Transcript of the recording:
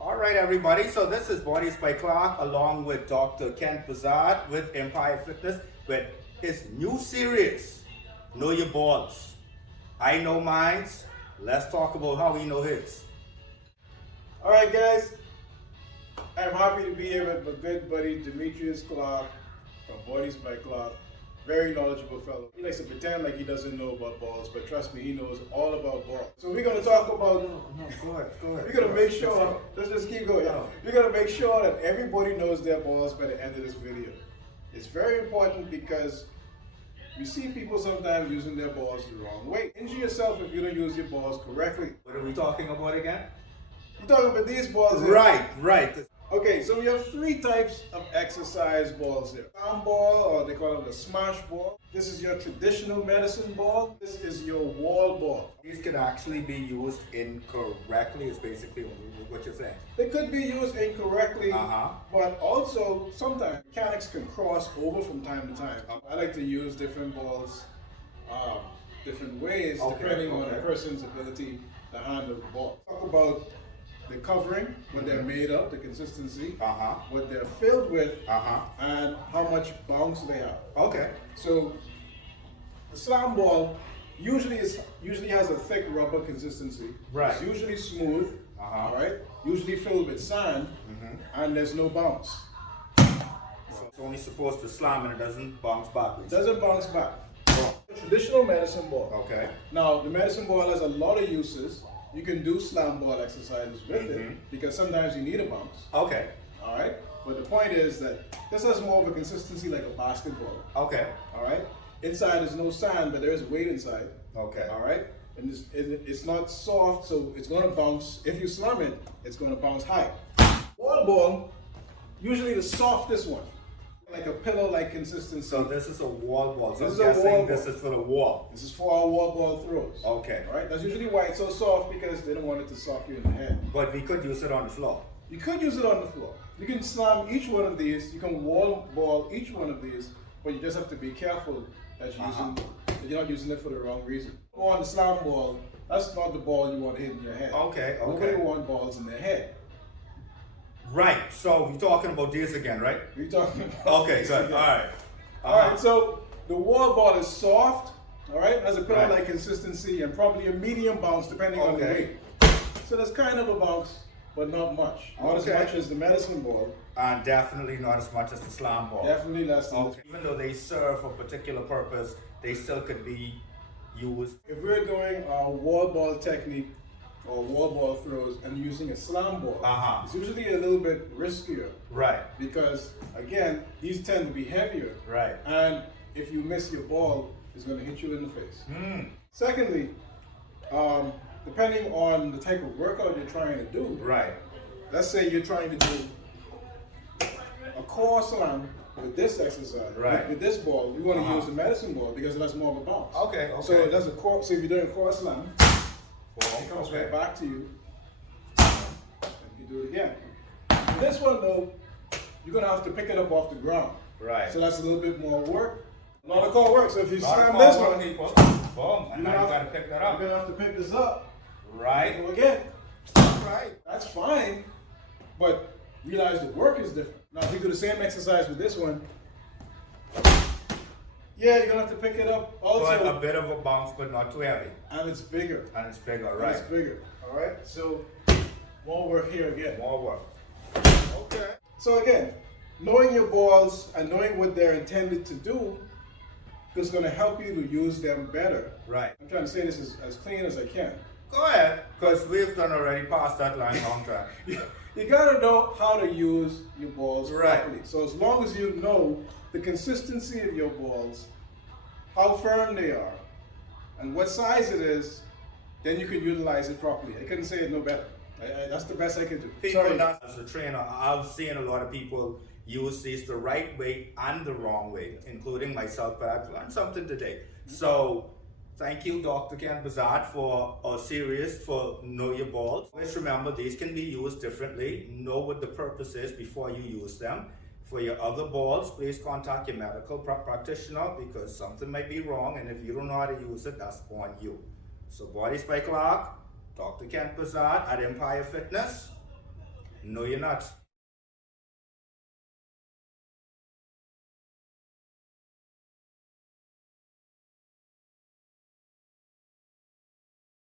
All right, everybody. So this is Ballz by Clarke along with Dr. L Bazard with Empire Fitness with his new series, Know Your Balls. I know mine. Let's talk about how we know his. All right, guys. I'm happy to be here with my good buddy Demetrius Clarke from Ballz by Clarke. Very knowledgeable fellow. He likes to pretend like he doesn't know about balls, but trust me, he knows all about balls. So we're going to talk about. Go ahead. We're going to make sure. Let's just keep going. We're going to make sure that everybody knows their balls by the end of this video. It's very important because you see people sometimes using their balls the wrong way. Injure yourself if you don't use your balls correctly. What are we talking about again? You're talking about these balls here. Right. Okay, so we have three types of exercise balls here. Slam ball, or they call it a smash ball. This is your traditional medicine ball. This is your wall ball. These can actually be used incorrectly, is basically what you're saying. They could be used incorrectly, but also sometimes mechanics can cross over from time to time. I like to use different balls different ways depending on the person's ability to handle the ball. Talk about the covering, what they're made of, the consistency, what they're filled with, and how much bounce they have. Okay. So the slam ball usually has a thick rubber consistency. Right. It's usually smooth. All right. Usually filled with sand, and there's no bounce. So it's only supposed to slam and it doesn't bounce back. It doesn't bounce back. Traditional medicine ball. Okay. Now the medicine ball has a lot of uses. You can do slam ball exercises with it because sometimes you need a bounce. Okay. All right. But the point is that this has more of a consistency like a basketball. Okay. All right. Inside is no sand, but there is weight inside. Okay. All right. And it's not soft, so it's going to bounce. If you slam it, it's going to bounce high. Wall ball, usually the softest one, like a pillow-like consistency. So this is a wall ball. So This is I'm a guessing wall this ball. is for the wall. This is for our wall ball throws. Okay. All right. That's usually why it's so soft, because they don't want it to sock you in the head. But we could use it on the floor. You could use it on the floor. You can slam each one of these. You can wall ball each one of these, but you just have to be careful that you're not using it for the wrong reason. On the slam ball, that's not the ball you want hitting your head. Okay. Nobody wants balls in their head. Right. So we're talking about these again, right? We're talking about Okay. Good. All right. All right. So the wall ball is soft. All right. Has a pillow-like consistency and probably a medium bounce depending on the weight. So there's kind of a bounce, but not much. Not as much as the medicine ball. And definitely not as much as the slam ball. Definitely less than Even though they serve a particular purpose, they still could be used. If we're doing our wall ball technique or wall ball throws and using a slam ball, it's usually a little bit riskier. Right. Because again, these tend to be heavier. Right. And if you miss your ball, it's going to hit you in the face. Secondly, depending on the type of workout you're trying to do. Right. Let's say you're trying to do a core slam with this exercise. Right. With this ball, you want to use the medicine ball because it has more of a bounce. Okay. So it does a core. So if you're doing a core slam, it comes right back to you, and you do it again. For this one though, you're gonna have to pick it up off the ground. Right. So that's a little bit more work. A lot of core work. So if you slam this one, boom, and now you gotta pick that up. you're gonna have to pick this up. Right. Go again. Right. That's fine, but realize the work is different. Now if you do the same exercise with this one, yeah, you're gonna have to pick it up also. But a bit of a bounce, but not too heavy. And it's bigger. And it's bigger, right? It's bigger. All right. So more work here again. More work. Okay. So again, knowing your balls and knowing what they're intended to do is going to help you to use them better. Right. I'm trying to say this as clean as I can. Go ahead, because we've done already past that line long time. You got to know how to use your balls Right. properly. So as long as you know the consistency of your balls, how firm they are, and what size it is, then you can utilize it properly. I couldn't say it no better. That's the best I can do. People, as a trainer, I've seen a lot of people use these the right way and the wrong way, including myself, but I've learned something today. So thank you, Dr. L Bazard, for a series for Know Your Balls. Always remember, these can be used differently. Know what the purpose is before you use them. For your other balls, please contact your medical practitioner because something might be wrong, and if you don't know how to use it, that's on you. So Bodies by Clarke, Dr. Kent Bazard at Empire Fitness. Know your nuts.